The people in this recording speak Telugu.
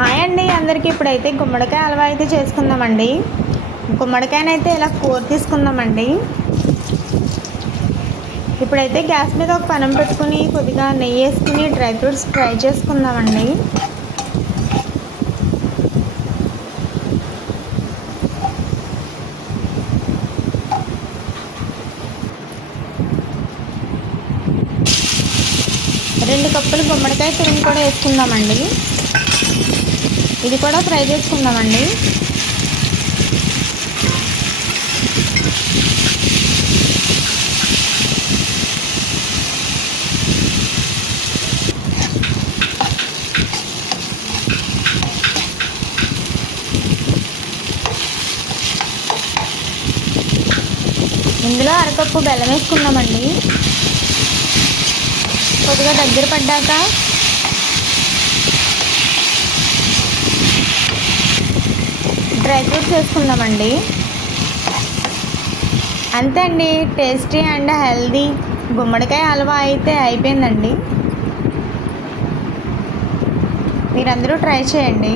హాయ్ అండి అందరికీ. ఇప్పుడైతే గుమ్మడికాయ హల్వా అయితే చేసుకుందామండి. గుమ్మడికాయనైతే ఇలా కూర తీసుకుందామండి. ఇప్పుడైతే గ్యాస్ మీద ఒక పెనం పెట్టుకుని కొద్దిగా నెయ్యి వేసుకుని డ్రై ఫ్రూట్స్ ఫ్రై చేసుకుందామండి. రెండు కప్పులు గుమ్మడికాయ తురుము కూడా వేసుకుందామండి. ఇది కూడా ఫ్రై చేసుకుందామండి. ఇందులో అరకప్పు బెల్లం వేసుకుందామండి. కొద్దిగా దగ్గర పడ్డాక డ్రై ఫ్రూట్స్ వేసుకుందామండి. అంతే అండి, టేస్టీ అండ్ హెల్దీ గుమ్మడికాయ హల్వా అయితే అయిపోయిందండి. మీరందరూ ట్రై చేయండి.